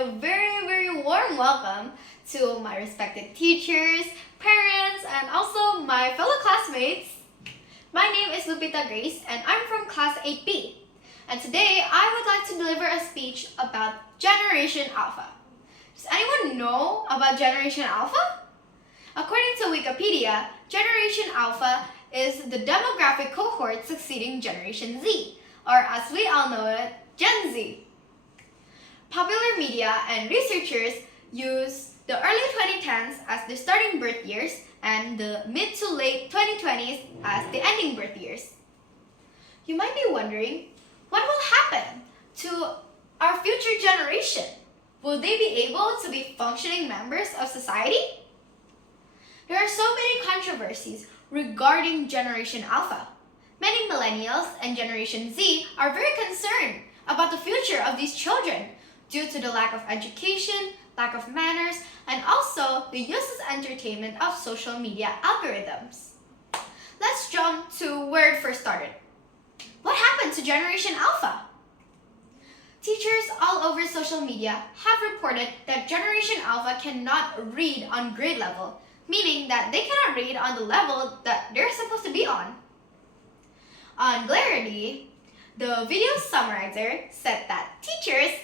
a very warm welcome to my respected teachers, parents, and also my fellow classmates. My name is Lupita Grace and I'm from class 8B. And today I would like to deliver a speech about Generation Alpha. Does anyone know about Generation Alpha? According to Wikipedia, Generation Alpha is the demographic cohort succeeding Generation Z, or as we all know it, Gen Z. Popular media and researchers use the early 2010s as the starting birth years and the mid to late 2020s as the ending birth years. You might be wondering, what will happen to our future generation? Will they be able to be functioning members of society? There are so many controversies regarding Generation Alpha. Many millennials and Generation Z are very concerned about the future of these children due to the lack of education, lack of manners, and also the useless entertainment of social media algorithms. Let's jump to where it first started. What happened to Generation Alpha? Teachers all over social media have reported that Generation Alpha cannot read on grade level, meaning that they cannot read on the level that they're supposed to be on. On Clarity, the video summarizer said that teachers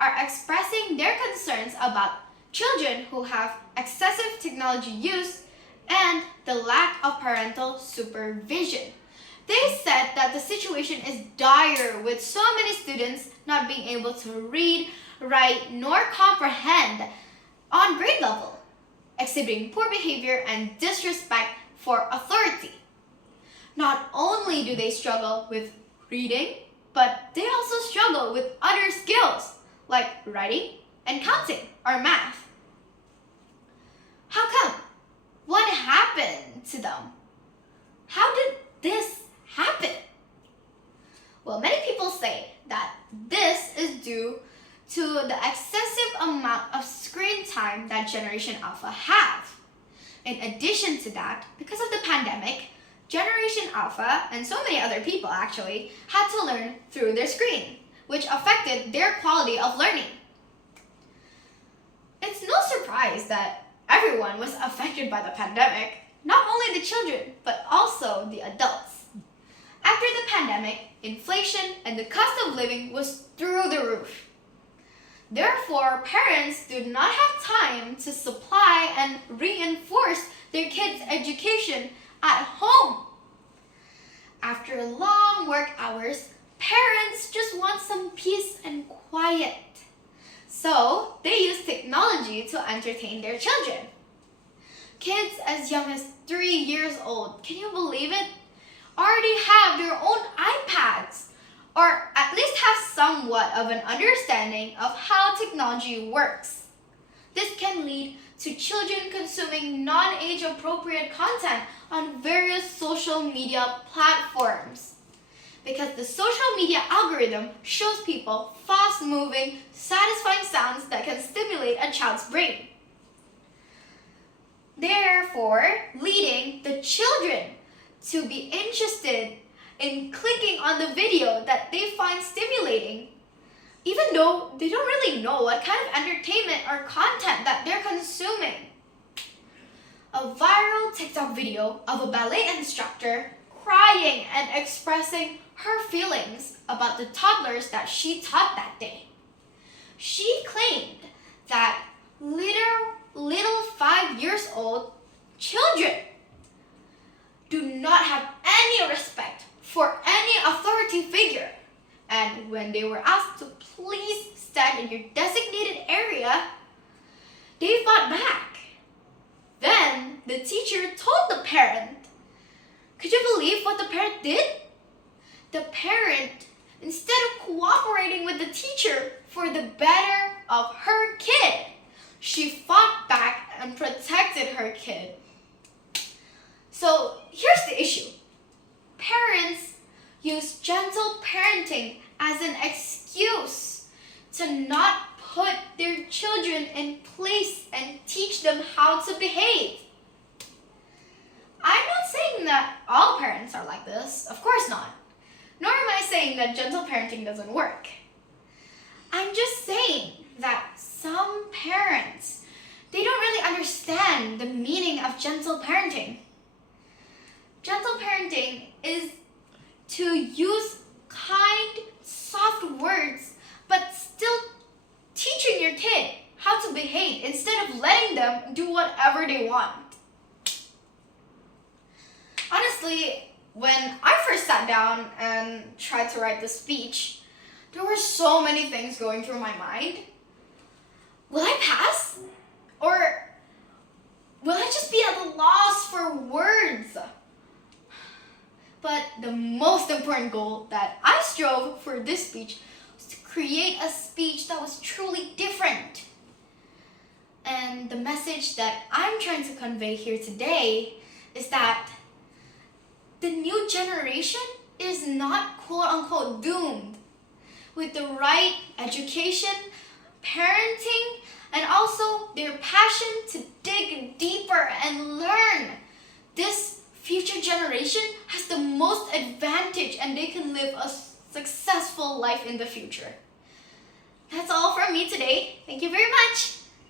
are expressing their concerns about children who have excessive technology use and the lack of parental supervision. They said that the situation is dire with so many students not being able to read, write, nor comprehend on grade level, exhibiting poor behavior and disrespect for authority. Not only do they struggle with reading, but they also struggle with other skills like writing and counting or math. How come? What happened to them? How did this happen? Well, many people say that this is due to the excessive amount of screen time that Generation Alpha have. In addition to that, because of the pandemic, Generation Alpha, and so many other people actually, had to learn through their screen, which affected their quality of learning. It's no surprise that everyone was affected by the pandemic, not only the children, but also the adults. After the pandemic, inflation and the cost of living was through the roof. Therefore, parents do not have time to supply and reinforce their kids' education at home. After long work hours, parents just want some peace and quiet. So, they use technology to entertain their children. Kids as young as 3 years old, can you believe it? Already have their own iPads, or at least have somewhat of an understanding of how technology works. This can lead to children consuming non-age appropriate content on various social media platforms. Because the social media algorithm shows people fast-moving, satisfying sounds that can stimulate a child's brain. Therefore, leading the children to be interested in clicking on the video that they find stimulating, even though they don't really know what kind of entertainment or content that they're consuming. A viral TikTok video of a ballet instructor crying and expressing her feelings about the toddlers that she taught that day. She claimed that little 5 years old children do not have any respect for any authority figure, and when they were asked to please stand in your designated area, they fought back. Then the teacher told the parent. Could you believe what the parent did? The parent, instead of cooperating with the teacher for the better of her kid, she fought back and protected her kid. So here's the issue. Parents use gentle parenting as an excuse to not put their children in place and teach them how to behave. I'm not saying that all parents are like this, of course not. Nor am I saying that gentle parenting doesn't work. I'm just saying that gentle parenting. Gentle parenting is to use kind, soft words, but still teaching your kid how to behave instead of letting them do whatever they want. Honestly, when I first sat down and tried to write the speech, there were so many things going through my mind. Will I pass? Or will I just be at a loss for words? But the most important goal that I strove for this speech was to create a speech that was truly different. And the message that I'm trying to convey here today is that the new generation is not quote-unquote doomed. With the right education, parenting, and also their passion to dig deeper and learn, this future generation has the most advantage and they can live a successful life in the future. That's all from me today. Thank you very much.